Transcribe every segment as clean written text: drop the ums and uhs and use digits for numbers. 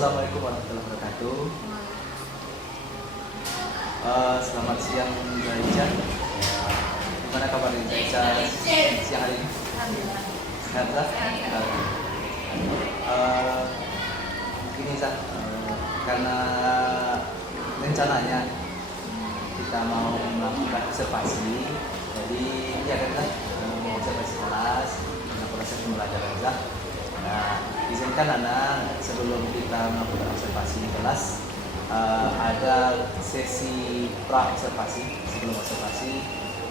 Assalamualaikum warahmatullahi wabarakatuh. Selamat siang Mbak Ica. Gimana kabar Ica siang hari ini? Alhamdulillah. Sehat lah? Gini Zah, karena rencananya kita mau melakukan observasi, jadi ya kan Zah, observasi kelas, proses pembelajaran Zah. Nah, izinkan Nana sebelum kita melakukan observasi di kelas, ada sesi pra observasi. Sebelum observasi,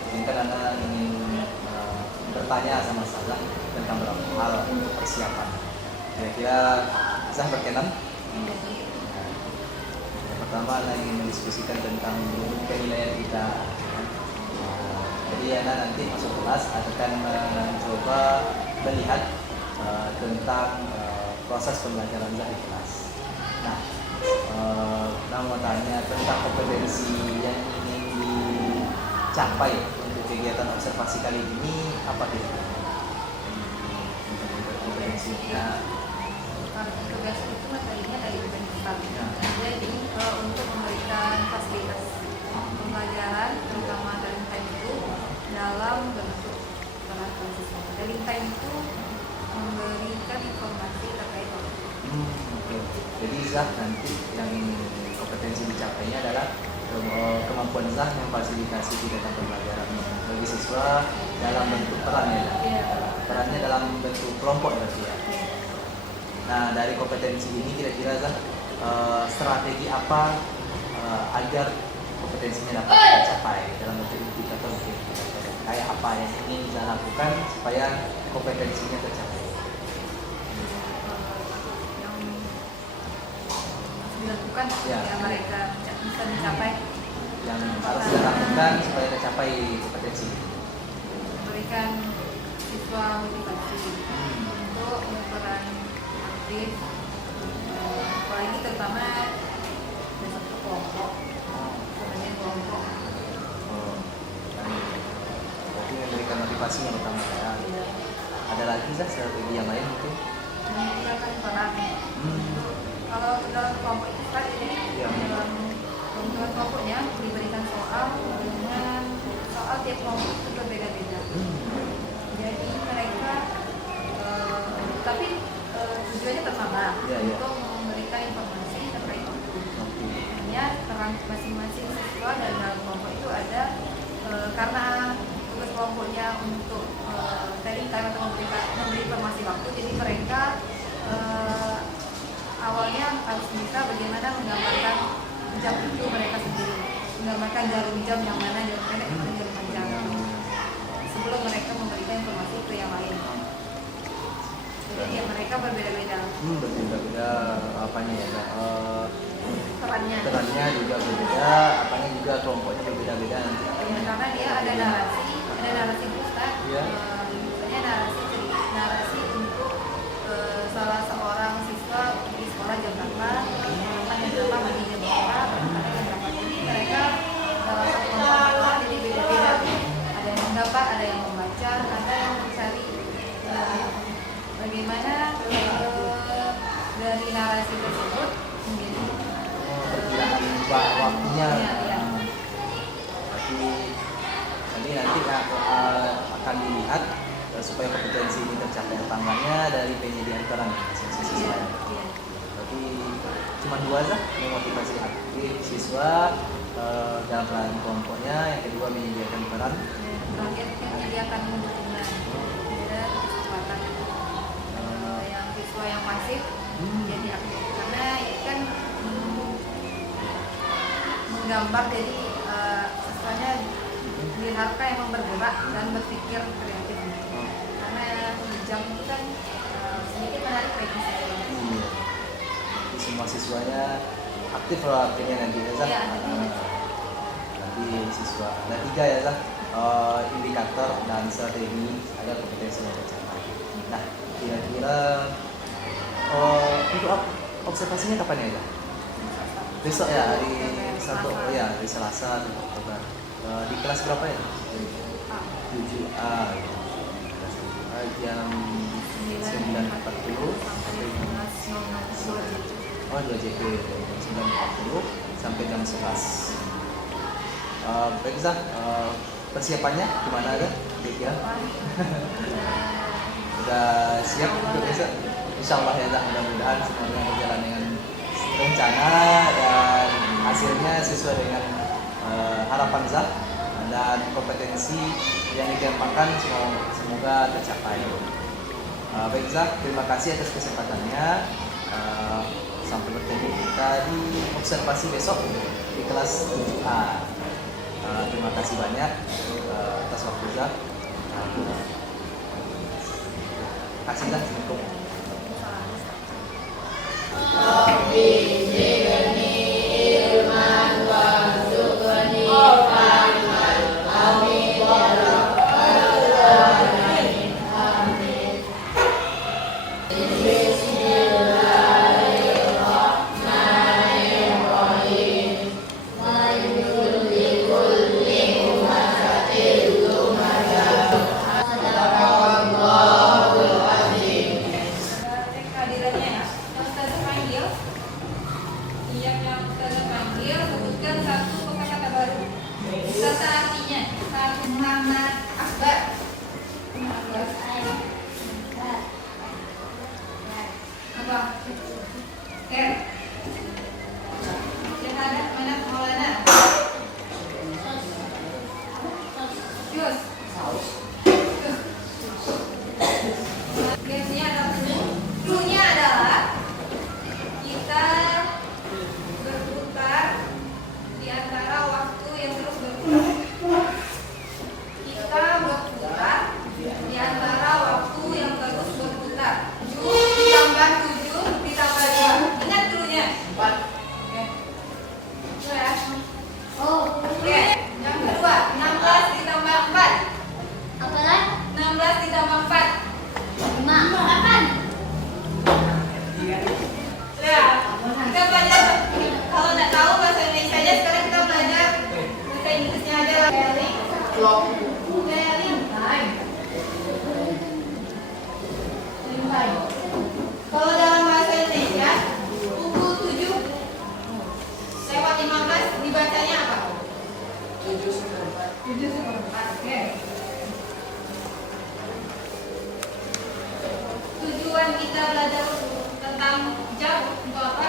izinkan Nana ingin bertanya sama Zah tentang beberapa hal untuk persiapan. Kira-kira Zah berkenan? Nah, yang pertama Nana ingin mendiskusikan tentang penilaian kita. Jadi Nana nanti masuk kelas akan mencoba melihat tentang proses pembelajaran Zah di kelas. Nah, mau tanya tentang kompetensi yang ingin dicapai untuk kegiatan observasi kali ini apa kira-kira? Kompetensinya? Kalau tugas itu materinya dari Kementerian. Jadi untuk memberikan fasilitas pembelajaran terutama daring time itu dalam bentuk peralatan siswa. Daring time itu memberikan informasi terkait topik. Jadi Zah nanti yang kompetensi dicapainya adalah kemampuan Zah memfasilitasi kegiatan pembelajaran bagi siswa dalam bentuk peran ya. Perannya dalam bentuk kelompok berarti ya. Nah, dari kompetensi ini kira-kira Zah strategi apa agar kompetensinya dapat tercapai dalam bentuk indikator mungkin kayak apa yang ingin Zah lakukan supaya kompetensinya tercapai? Dilakukan supaya mereka bisa mencapai yang harus dilakukan supaya tercapai kompetensi. Memberikan siswa motivasi untuk berperan aktif, apalagi terutama besok kelompok, sebenarnya kelompok. Berarti memberikan motivasi yang utama ya. Ada lagi Zah strategi yang lain mungkin? Mengumpulkan peran. Kalau dalam kelompok itu kan ini dalam pembentukan kelompoknya diberikan soal dengan soal tiap kelompok itu berbeda-beda. Jadi mereka tapi tujuannya bersama untuk memberikan informasi terkait itu. Hanya peran masing-masing siswa dan dalam kelompok itu ada karena tugas kelompoknya untuk tadi time atau memberi informasi waktu, jadi mereka awalnya harus bisa bagaimana menggambarkan jam itu mereka sendiri, menggambarkan jarum jam yang mana jarum pendek atau jarum panjang sebelum mereka memberikan informasi ke yang lain. Jadi ya, mereka berbeda-beda. Berbeda-beda apanya ya? Perannya juga berbeda, apanya juga kelompoknya berbeda-beda nanti. Ya, karena dia ada narasi Ustaz. Misalnya narasi untuk salah seorang siswa di sekolah jam berapa, jam berapa, mandi jam berapa, jadi mereka jadi beda-beda. Ada yang menggambar, ada yang membaca, ada yang mencari bagaimana dari narasi tersebut menjadi perkiraan waktunya. Berarti nanti akan dilihat supaya kompetensi ini tercapai apa enggaknya dari penyediaan peran siswa. Berarti cuma dua Zah, memotivasi aktif siswa dalam peran kelompoknya, yang kedua menyediakan peran. Terakhir menyediakan dukungan dan kekuatan yang siswa yang pasif jadi aktif, karena itu kan menggambar, jadi siswanya diharapkan emang bergerak dan berpikir kreatif. Karena jam itu kan sedikit menarik bagi saya. Semua siswanya aktif lah artinya nanti ya Zah. Nanti siswa ada 3 ya Zah, indikator dan strategi agar kompetensinya tercapai. Nah, kira-kira untuk observasinya kapan ya Zah? Besok ya, hari Sabtu ya, hari Selasa atau Oktober. Di kelas berapa ya? 7A. Jam 9.40 sampai Oh 2 JP dari jam 9.40 sampai jam 11. Baik Zah, persiapannya gimana ada? Kira-kira? Udah siap untuk besok? Insya Allah ya Zah, mudah-mudahan semuanya berjalan dengan rencana dan hasilnya sesuai dengan harapan Zah dan kompetensi yang digampangkan semoga tercapai. Baik Zah, terima kasih atas kesempatannya. Sampai bertemu kita di observasi besok di kelas 7A. Terima kasih banyak atas waktu Zah. Kasih Zah cukup. Kalau dalam bahasa Indonesia, pukul 7 lewat 15 dibacanya apa? 7:04. Oke. Tujuan kita belajar tentang jam untuk apa?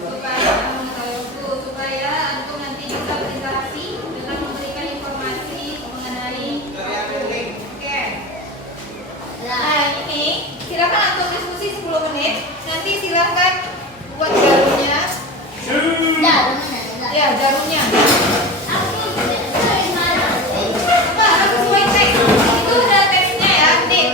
Supaya mengetahui waktu, supaya antum nanti bisa berinteraksi dengan memberikan informasi mengenai waktu. Oke. Nah ini silakan antum diskusi 10 menit. Nanti silakan buat jarumnya. Ya jarumnya. Apa harus sesuai teks? Itu udah teksnya ya. Nih.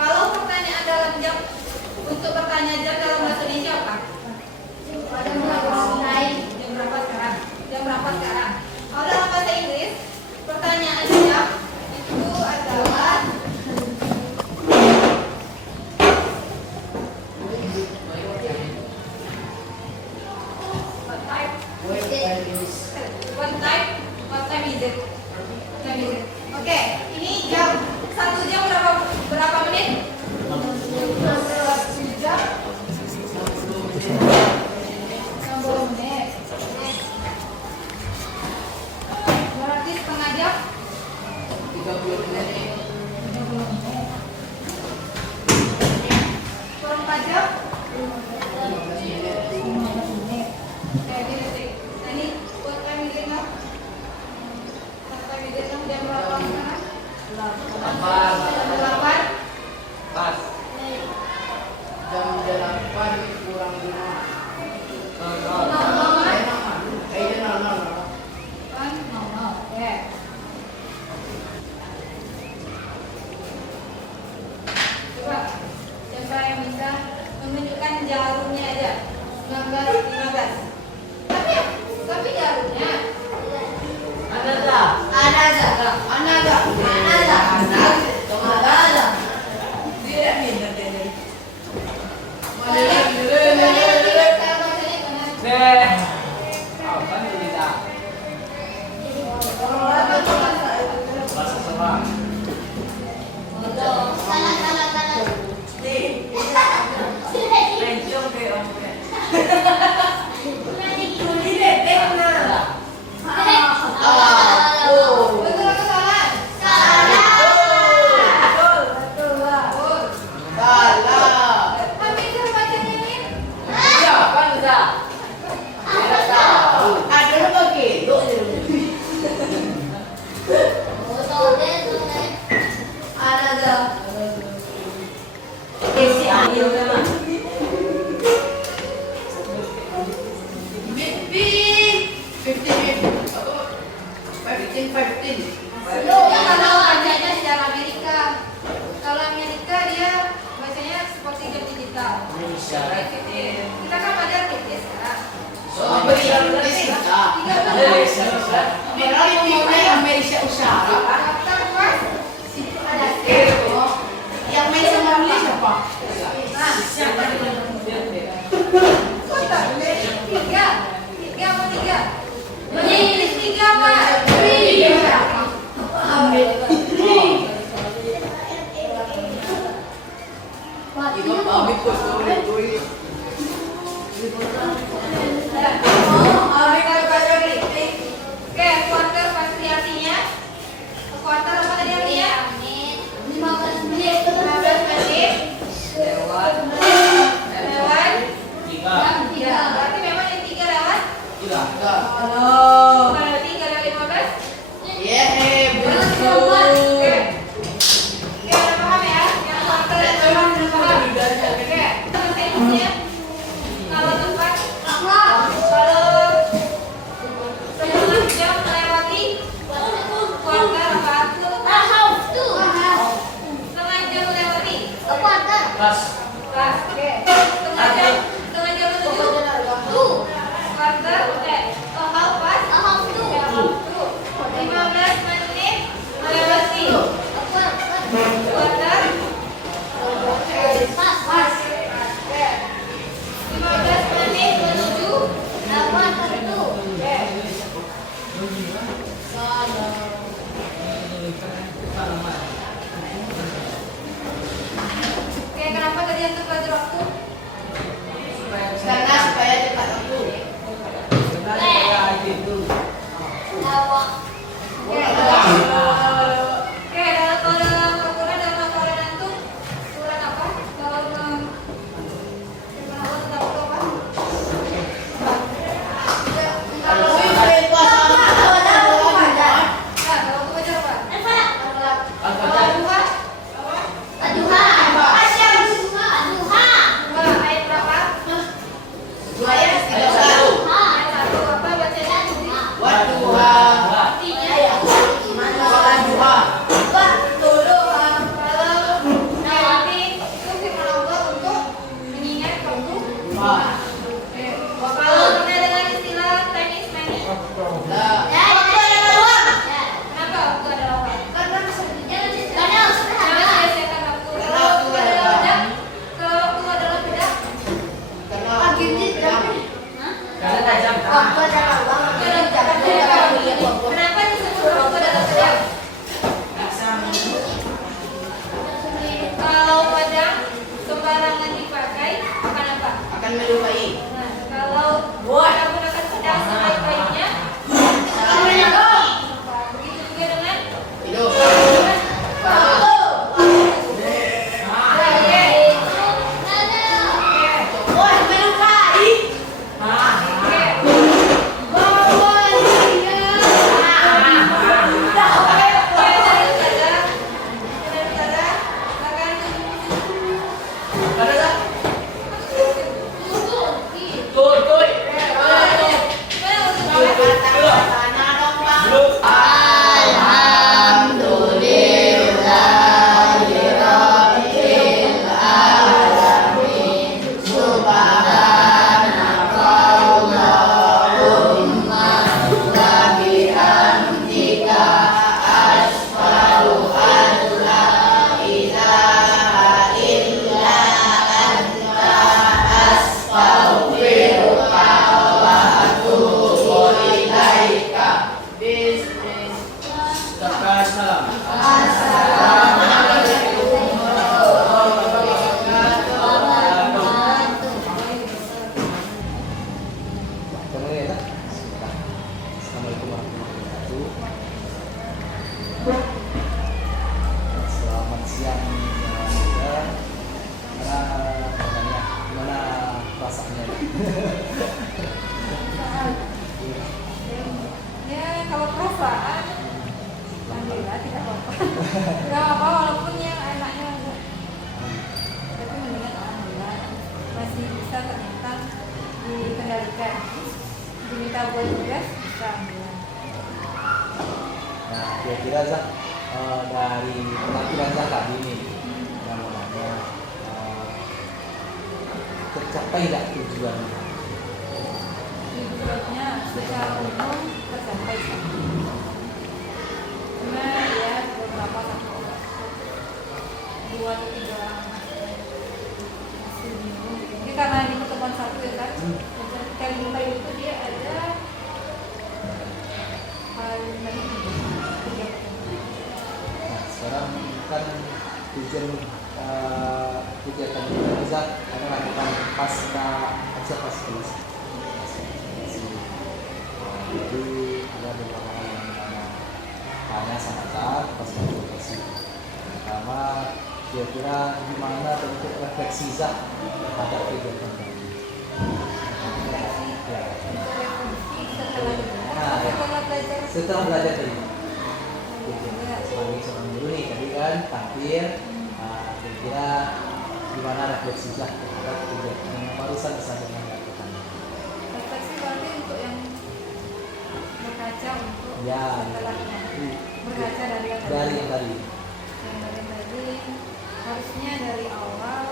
Kalau pertanyaan Coba, siapa yang bisa menunjukkan jarumnya aja? 19, 15. Tapi jarumnya Apa nih kita? Bahasa serang. betul atau salah? Tapi itu bacanya ini. Kalau bacanya secara Amerika. Kalau Amerika dia bacanya seperti jam digital. Kita kan ada artis sekarang. Daftar pas situ ada Yang main sama Ruli siapa? tiga mau tiga. Inggris tiga Pak. Oke, quarter pasti artinya. Quarter apa tadi artinya? 15 menit. Lewat. Ya, berarti memang yang 3 lewat. Kalau 3 lewat 15. Oke, udah paham ya? Yang quarter memang udah paham. Oke, bahasa Inggrisnya. Kalau tempat, kalau setengah jam melewati quarter apa? Setengah jam melewati. Pas, oke. Setengah jam menuju quarter, how pas? 15 menit melewati quarter. Pas. Oke. 15 menit menuju oke. Oke, kenapa tadi untuk belajar waktu? Karena supaya cepat waktu. Oke, kalau dalam Al-Quran dalam Al-Quran itu surat apa? Kalau tentang apa? Kalau itu puasa Nah, kalau aku baca apa? Al-Duha. Dua, ayat berapa? ayat 31. Ayat 1 apa bacanya? Waduha. Artinya Waduha. kalau melewati itu firman Allah untuk mengingat waktu. Kalau pernah dengan istilah time is money. Kenapa waktu adalah waktu? Karena menyelesaikan waktu. Kalau waktu adalah beda, kenapa disebut waktu adalah pedang? Kalau pedang sembarangan dipakai, akan apa? Akan melukai. masaknya. Ya kalau perasaan alhamdulillah tidak apa-apa. Tidak apa walaupun yang anaknya enggak. Tapi mendingan alhamdulillah masih bisa ternyata dikendalikan. Diminta buat tugas bisa alhamdulillah. Nah, kira-kira Zak, dari penampilan Zak tadi ini, namanya tercapai nggak tujuannya? Tujuannya secara umum tercapai. Cuma ya beberapa dua atau tiga orang masih bingung. Ini karena di pertemuan satu ya kan, kali itu dia ada Nah, sekarang kan tujuan kegiatan kita Zak karena lakukan pasca observasi polisi. Jadi ada beberapa hal yang tanya sama Zak pasca observasi. Pertama, kira-kira gimana bentuk refleksi Zak terhadap kegiatan tadi? Ya. Setelah belajar tadi, sebagai seorang guru nih tadi kan tampil, kira-kira gimana refleksi Zak terhadap kegiatan yang barusan bisa dengan lakukan? Refleksi berarti untuk yang berkaca untuk Ya, setelahnya, berkaca dari yang tadi. dari yang tadi. Yang dari tadi harusnya dari awal.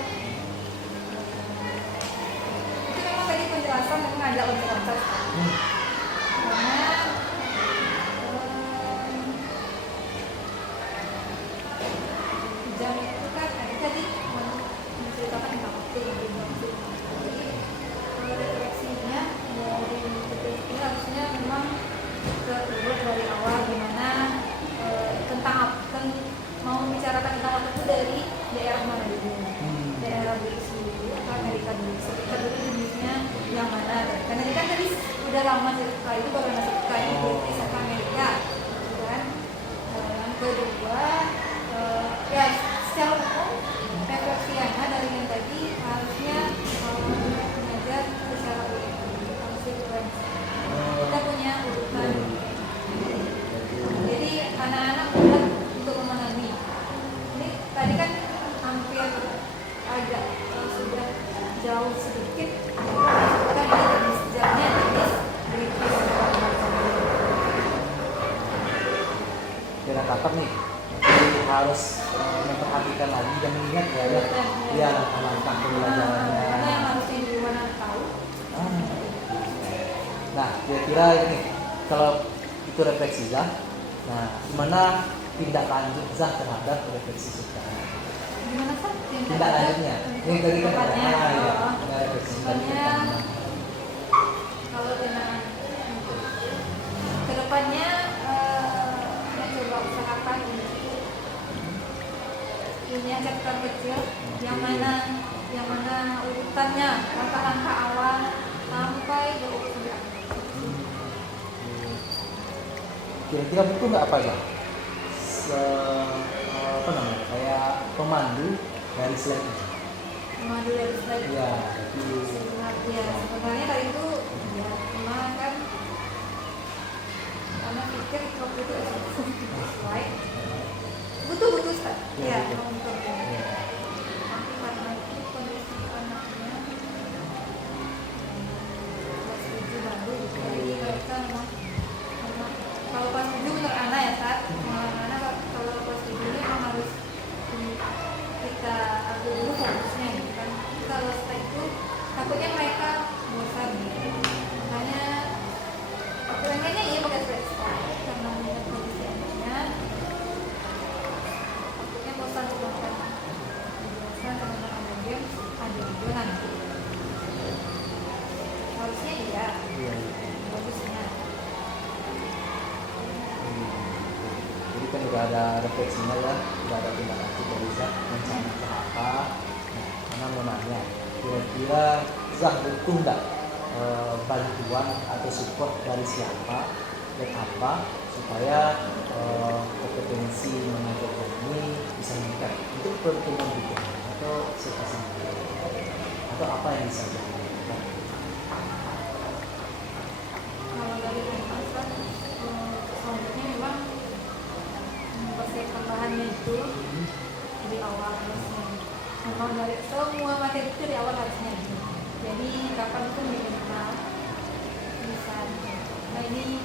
Itu memang tadi penjelasan memang ada konsep. Karena jam itu kan ada tadi menceritakan tentang waktu yang dibuat. Jadi refleksinya dari ini harusnya memang terurut dari awal gimana tentang mau membicarakan tentang waktu itu dari daerah mana dulu, daerah dulu atau Amerika dulu. Sekitar dulu jenisnya yang mana? Karena ini kan tadi udah lama cerita itu baru masuk ke Inggris atau Amerika, gitu kan? Yang kedua, ya secara umum refleksiannya dari yang tadi harusnya mengajar secara konsekuensi. Kita punya urutan. Jadi anak-anak mudah untuk memahami. Ini tadi kan hampir agak sudah jauh sedikit. Kan ini sejarahnya British. Kira kakak nih, jadi harus memperhatikan lagi dan mengingat ya langkah pembelajarannya. Karena yang harusnya di mana tahu. Nah, kira-kira ini kalau itu refleksi Zak, nah gimana tindak lanjut Zak terhadap refleksi sekarang? Gimana sih? Tindak lanjutnya, ini tadi kan Depannya, ada refleksi tadi. depannya, kalau dengan kedepannya coba usahakan untuk punya catatan kecil yang mana urutannya langkah-langkah awal sampai berurut sampai akhir. Kira-kira butuh nggak apa ya? Apa namanya? Kayak pemandu dari slide ini. Mengadu dari slide. Ya, Ya, sebenarnya tadi itu ya cuma kan karena pikir waktu itu slide butuh kan? Ya, untuk tapi karena itu kondisi anaknya kelas 7 baru, jadi mereka memang kalau kelas 7 benar anak ya saat anak kalau kelas 7 ini memang harus kita atur dulu fokusnya gitu kan. Kalau setelah itu takutnya mereka bosan gitu. Makanya pengennya iya pakai slide karena melihat kondisi anaknya takutnya bosan sedangkan bosan teman-teman ada game ada juga nanti harusnya iya bagusnya. Jadi kan udah ada refleksinya ya, udah ada tindak lanjut dari Zak rencana ke apa. Nah, karena mau nanya, kira-kira Zak butuh nggak bantuan atau support dari siapa dan apa supaya kompetensi mengajar ini bisa meningkat? Itu pertemuan gitu atau siapa sendiri atau apa yang bisa dilakukan? percakapan itu minimal tulisan. Nah ini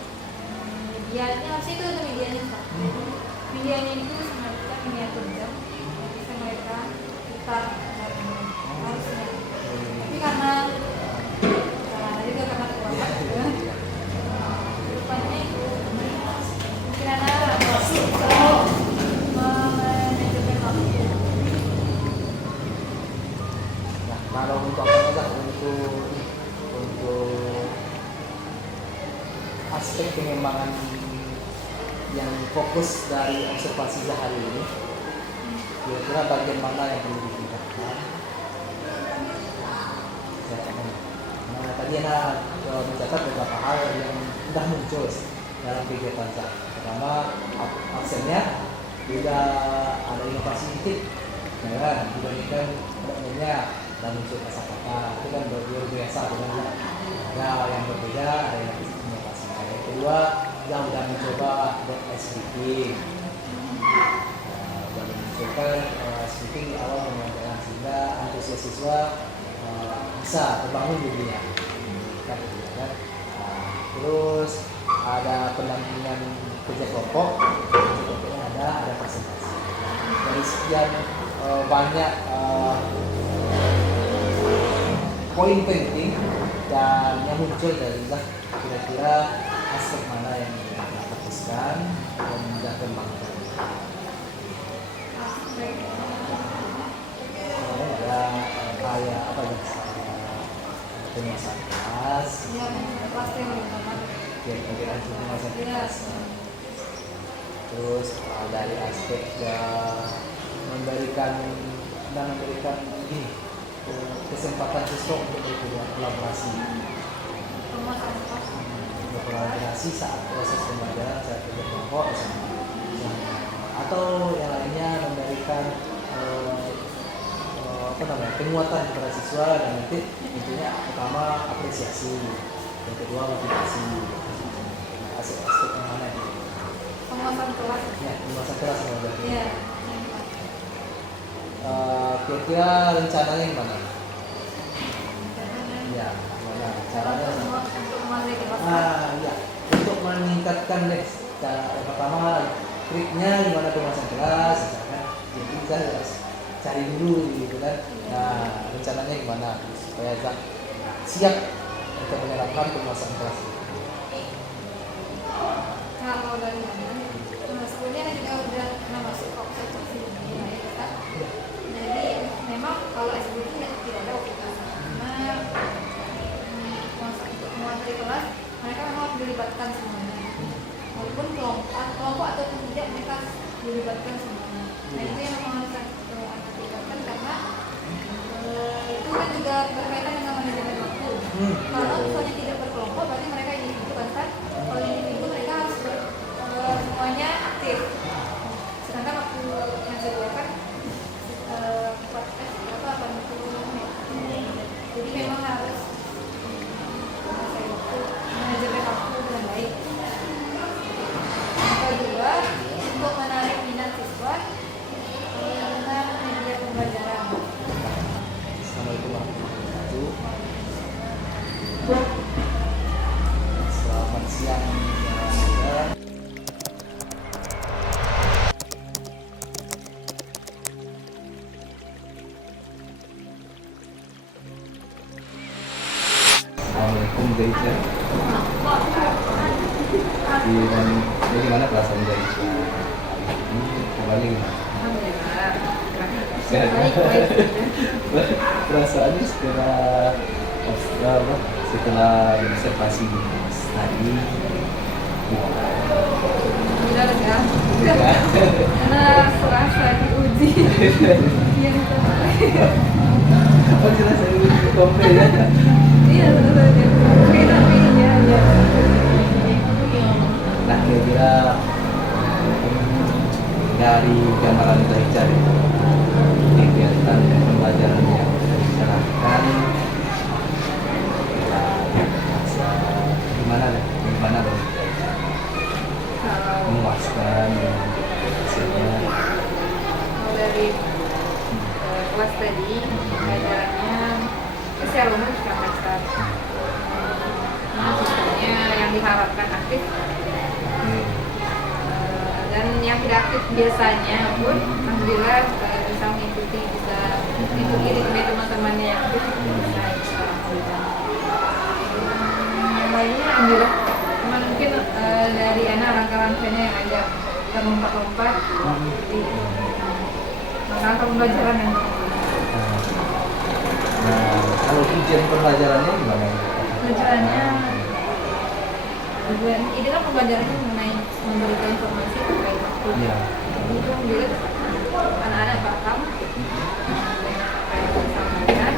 medianya, harusnya itu ada medianya Pak. Jadi medianya itu semacam miniatur jam yang bisa mereka putar harusnya. Tapi karena juga karena keuangan juga depannya itu mungkin ada manajemen waktu. Nah, kalau untuk apa saja untuk aspek pengembangan yang fokus dari observasi sehari ini, kira-kira bagian mana yang perlu ditingkatkan? Nah, tadi Ana mencatat beberapa hal yang sudah muncul dalam kegiatan saya. Pertama, aksennya tidak ada inovasi sedikit, ya kan? Dibandingkan sebelumnya dan muncul kata-kata itu kan berbeda biasa dengan ada yang berbeda, ada yang inovasi. Yang kedua, yang sudah mencoba SBP, sudah menunjukkan SBP di awal mengajarkan sehingga antusias siswa bisa terbangun dunia. Kan? Terus ada pendampingan kerja kelompok, ada presentasi. Dari sekian banyak poin penting dan yang muncul dari kira-kira aspek mana yang kita fokuskan dan kita kembangkan. Ada kayak apa ya? Penguasaan kelas, kira-kira penguasaan kelas. Terus dari aspek memberikan ini kesempatan siswa untuk berkolaborasi, berkolaborasi saat proses pembelajaran, saat kerja kelompok, atau yang lainnya memberikan penguatan kepada siswa dan nanti intinya pertama apresiasi, yang kedua motivasi. Aspek yang mana ini? Penguasaan kelas. Ya, penguasaan kelas sebenarnya. Iya. Kira-kira rencananya gimana? Ya, gimana? Caranya? Untuk menguasai kelas. Ya, untuk meningkatkan deh. Cara pertama triknya gimana penguasaan kelas, misalkan. Jadi kita harus cari dulu gitu kan. Nah, rencananya gimana supaya Zak siap untuk menerapkan penguasaan kelas? Kalau dari mana? Sebelumnya kan juga udah pernah masuk observasi dunia ya kan. Jadi memang kalau SBB itu tidak ada observasi. Karena untuk menguasai kelas mereka memang harus dilibatkan semuanya. Walaupun kelompok ataupun tidak mereka dilibatkan semuanya. Nah itu yang memang harus dilakukan karena itu kan juga berkaitan dengan manajemen waktu. Kalau misalnya tidak berkelompok berarti mereka individu kan. Kalau individu mereka harus semuanya aktif. Sedangkan waktu yang disediakan 80 menit. Jadi memang harus manajemen waktu dengan baik. Yang kedua, untuk menarik minat siswa dengan media pembelajaran. Assalamualaikum warahmatullahi wabarakatuh. Selamat siang. Assalamualaikum guys ya. Bagaimana perasaan guys? Kembali. Sehat. Perasaannya setelah observasi tadi. Udah lega. Karena serasa diuji. Yang Oh jelas saya uji kompe ya. iya sebenarnya. Tapi ya. Nah kira-kira dari gambaran belajar kegiatan pembelajaran yang dijalankan rasa gimana dong memuaskan hasilnya. Kalau dari kelas tadi pelajarannya secara umum sudah dasar. mengharapkan aktif. Oke. Dan yang tidak aktif biasanya pun alhamdulillah bisa mengikuti, bisa mengikuti ritme teman-temannya yang aktif, bisa alhamdulillah. Yang lainnya alhamdulillah cuman mungkin dari anak langkah-langkahnya yang agak terlompat-lompat di langkah pembelajaran yang Nah, kalau ujian pembelajarannya gimana? pembelajarannya ini kan pembelajarannya mengenai memberikan informasi terkait waktu. Iya. Jadi itu juga anak-anak paham apa yang disampaikan.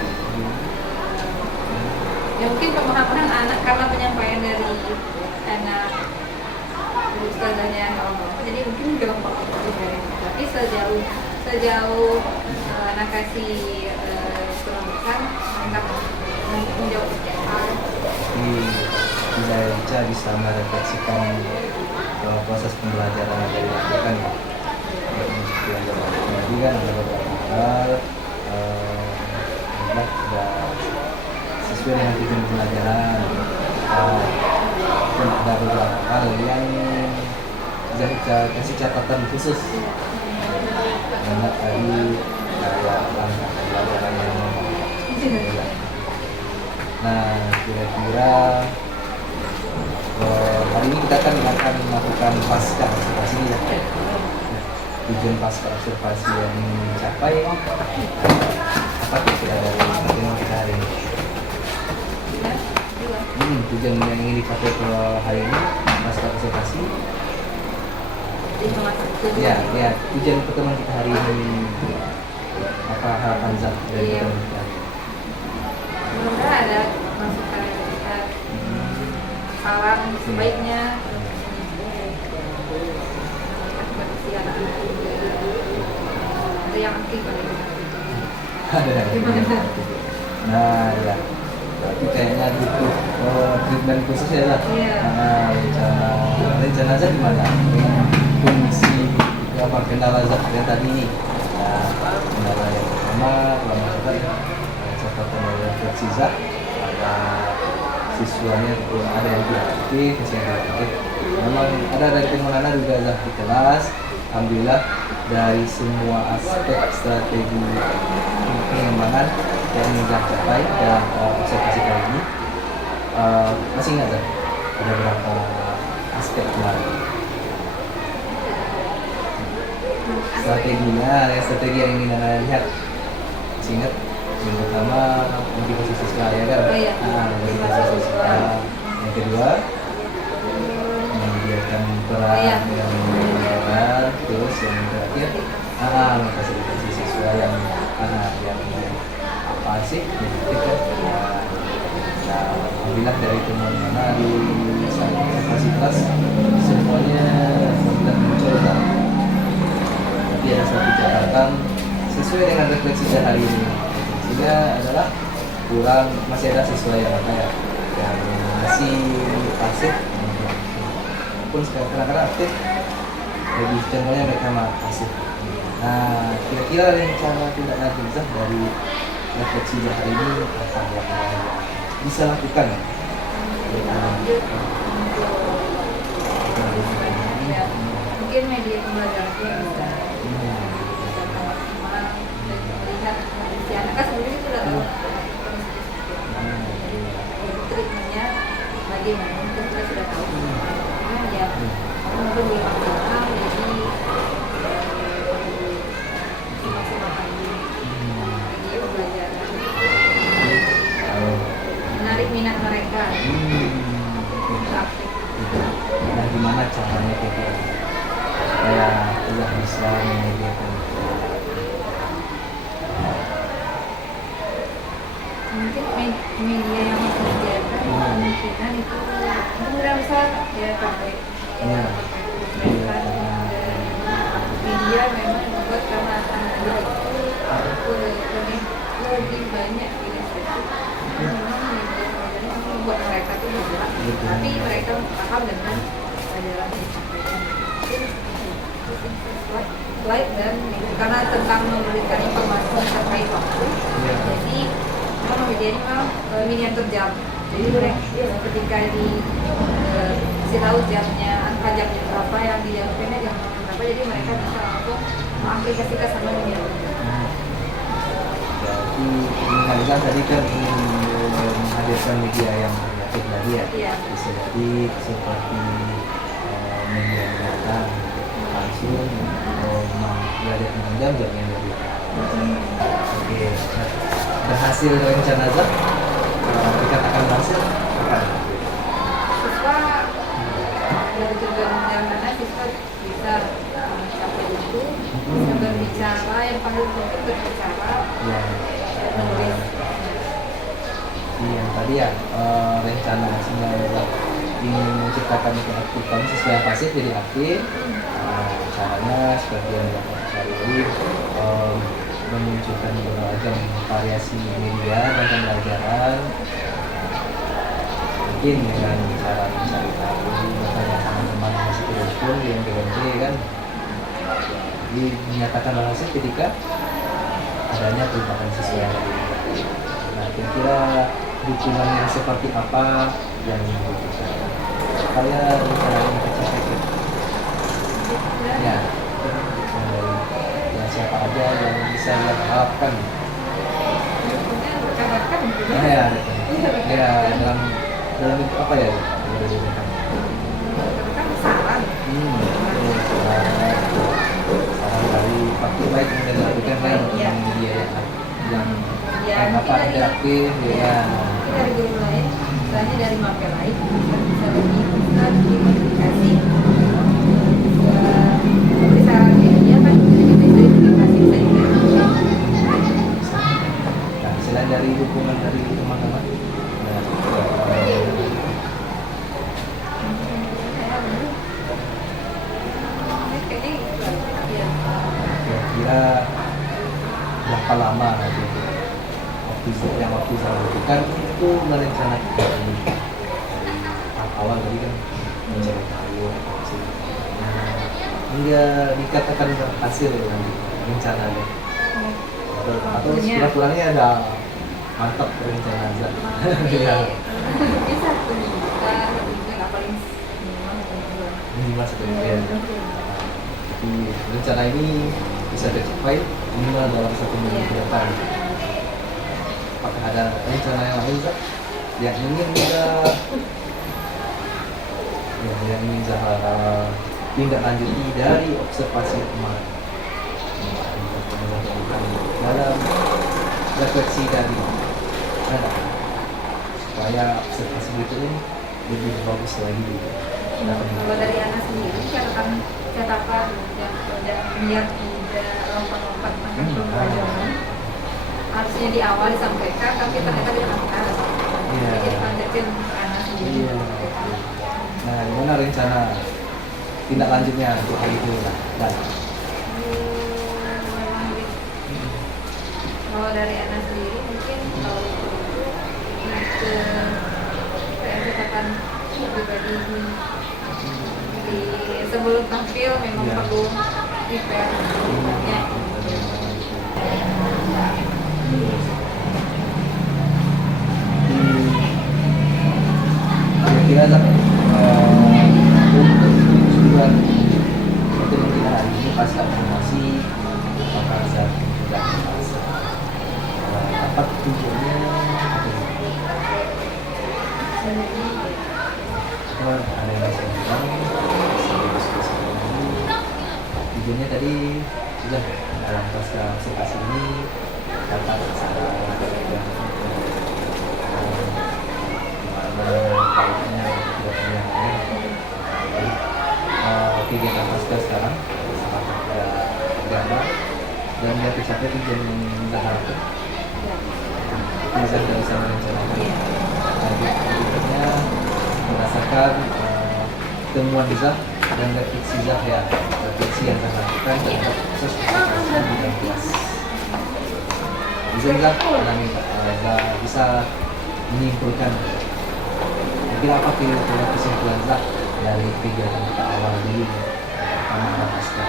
Ya mungkin pemahaman anak karena penyampaian dari anak ustazahnya yang awal, jadi mungkin gampang dari. Tapi sejauh anak kasih penulisan, mereka menjawab setiap hal. Tidak bisa merefleksikan proses pembelajaran yang dilakukan ya. Jadi kan ada beberapa hal sudah sesuai dengan tujuan pembelajaran. Dan ada beberapa hal yang kita kasih catatan khusus. Karena tadi ada langkah pembelajaran yang nah, kira-kira hari ini kita akan melakukan pasca observasi ya. Tujuan pasca observasi yang dicapai apa kira-kira dari pertemuan kita hari ini? Tujuan yang ingin dicapai ke hari ini pasca observasi. Ya, tujuan pertemuan kita hari ini apa harapan Zak dari pertemuan kita? Semoga ada masukan yang kita saran sebaiknya bagi anak-anak ada yang aktif Ada yang nah ya, berarti kayaknya butuh treatment khusus ya lah. Nah, rencana Zak gimana dengan fungsi apa kendala Zak yang tadi ini? Nah, kendala yang pertama kalau maksudnya catatan dari refleksi Zak ada siswanya ataupun ada yang tidak aktif, yang tidak aktif. Memang ada dari pengenalan juga Zak di kelas. Alhamdulillah dari semua aspek strategi pengembangan yang Zak capai dalam observasi kali ini, masih ingat Zak ada berapa aspek kemarin? Strategi yang ingin Anda lihat, masih ingat? Yang pertama motivasi siswa ya kan? Motivasi siswa. Yang kedua menyediakan peran yang benar. Terus yang terakhir memfasilitasi siswa yang apa sih? Nah, alhamdulillah dari teman-teman di kapasitas semuanya sudah mencoba. Tapi ada satu catatan sesuai dengan refleksi hari ini. Sehingga adalah masih ada siswa yang masih pasif, walaupun kadang-kadang aktif, lebih contohnya mereka pasif. Nah, kira-kira rencana tindak lanjut dari refleksi hari ini apa yang bisa lakukan? Mungkin media pembelajaran bisa melihat kondisi anak kan sebenarnya sudah tahu treatmentnya bagaimana, mungkin kita sudah tahu. Ya mungkin belum maksimal, jadi maksimal lagi media pembelajaran, menarik minat mereka untuk aktif. Nah, gimana caranya kira-kira supaya tidak bisa menyediakan? Mungkin media yang disediakan kemungkinan itu mungkin bisa ya pakai mereka media memang membuat karena anak-anak itu lebih banyak inisiatif, memang media pembelajaran membuat mereka tuh bergerak, tapi mereka paham dengan pelajaran yang disampaikan. Slide dan karena tentang memberikan informasi terkait waktu, jadi memang media ini memang miniatur jam. Jadi mereka ketika di si tahu angka jamnya berapa yang dijalankannya jam berapa, jadi mereka bisa langsung mengaplikasikan sama dunia. Jadi Nizam tadi kan ingin menghadirkan media yang kreatif tadi ya. Iya. Bisa jadi seperti media datang langsung belajar mengajar jam yang lebih. Oke, nah, berhasil rencana Zak dikatakan berhasil akan Siswa dari tujuan mana siswa bisa mencapai itu, bisa berbicara, yang paling penting berbicara, ya. menulis. Yang tadi ya rencana sebenarnya ingin menciptakan aktif kami sesuai yang pasif jadi aktif. Caranya seperti yang dilakukan sehari-hari memunculkan beragam variasi media dan pembelajaran, mungkin dengan cara mencari tahu bertanya teman-teman masih telepon yang BMJ kan, jadi menyatakan berhasil ketika adanya perubahan siswa yang lebih. Nah, kira-kira dukungan yang seperti apa yang dibutuhkan supaya rencana ini tercapai? Ya, ya siapa aja yang bisa diharapkan? Berkabarkan gitu. Ya, ya dalam itu apa ya? Berkabarkan saran. Saran dari faktor baik yang dilakukan kan yang media yang apa interaktif ya. Dari guru lain, misalnya dari mapel lain, bisa dari komunikasi. Memberi sarannya dia kan bisa komunikasi bisa. Nah, selain dari dukungan dari teman-teman, kira-kira berapa lama nanti waktu saya lakukan itu merencanakan dari awal tadi kan mencari tahu hingga dikatakan berhasil nanti rencananya atau kurang-kurangnya ada mantap rencana aja. Ya. Bisa tuh kita paling Minimal 1 bulan. Jadi rencana ini bisa tercapai minimal dalam 1 minggu ke depan. Apakah ada rencana yang lain Zak? Yang ingin Zahra tindak lanjuti dari observasi kemarin dalam refleksi tadi supaya observasi berikutnya lebih bagus lagi. Kalau dari anak sendiri catatan biar tidak lompat-lompat masuk ke pelajaran, harusnya di awal disampaikan tapi ternyata tidak masukkan. Jadi dipanjatkan ke anak sendiri. Nah, gimana rencana tindak lanjutnya untuk hal itu dan kalau dari anak sendiri mungkin kalau itu ke catatan pribadi di sebelum tampil memang perlu prepare banyak. Kira-kira untuk tujuan untuk kita hari ini pasca promosi maka Zak tidak merasa apa tujuannya ada yang saya bilang tujuannya tadi sudah dalam pasca observasi ini dapat saran dan kaitannya kegiatan pasca sekarang sangat gambar dan dia tercapai tujuan yang kita harapkan bisa tidak bisa merencanakan berikutnya berdasarkan temuan Zak dan refleksi Zak ya refleksi yang saya lakukan terhadap proses observasi di dalam kelas bisa menyimpulkan kira apa kira-kira kesimpulan Zak dari kegiatan kita awal dulu pertama ada pasca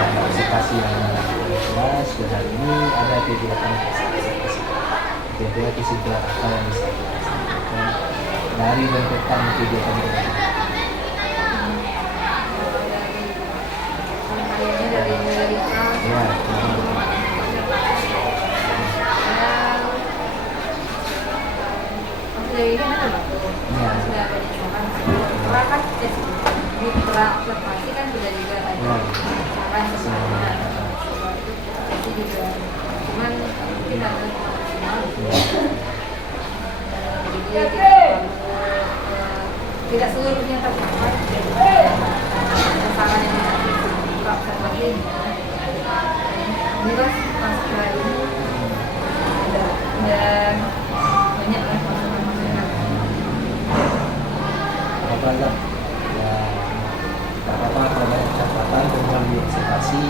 observasi yang dilakukan kelas dan hari ini ada kegiatan observasi kira-kira kesimpulan apa yang bisa kita sampaikan dari rentetan kegiatan ini? Dari Melita Ya, dari ini ada Mbak? ya, Sudah ada misalkan setelah kan di observasi kan sudah juga ada ya. saran sebenarnya itu pasti juga cuman mungkin ada maksimal jadi tidak seluruhnya tercapai saran yang tidak observasi ini kan pasca ini ada banyak lah masukan-masukan. Apa enggak? Ya, tidak apa-apa kalau banyak catatan kemudian diobservasi,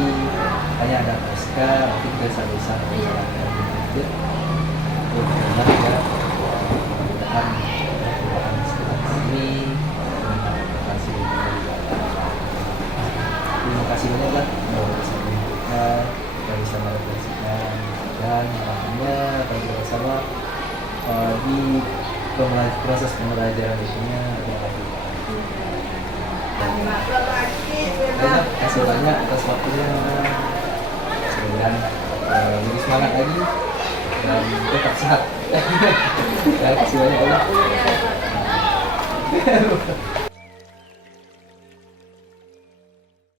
hanya ada SK, nanti kita bisa menjalankan itu. Benar ya, mudah-mudahan setelah ini terima kasih terima kasih banyak lah bahwa bisa kita bisa merefleksikan dan harapannya kalau kita sama di proses pembelajaran berikutnya ada lagi. Terima kasih banyak atas waktunya. Kemudian lebih semangat lagi dan tetap sehat. Terima kasih banyak.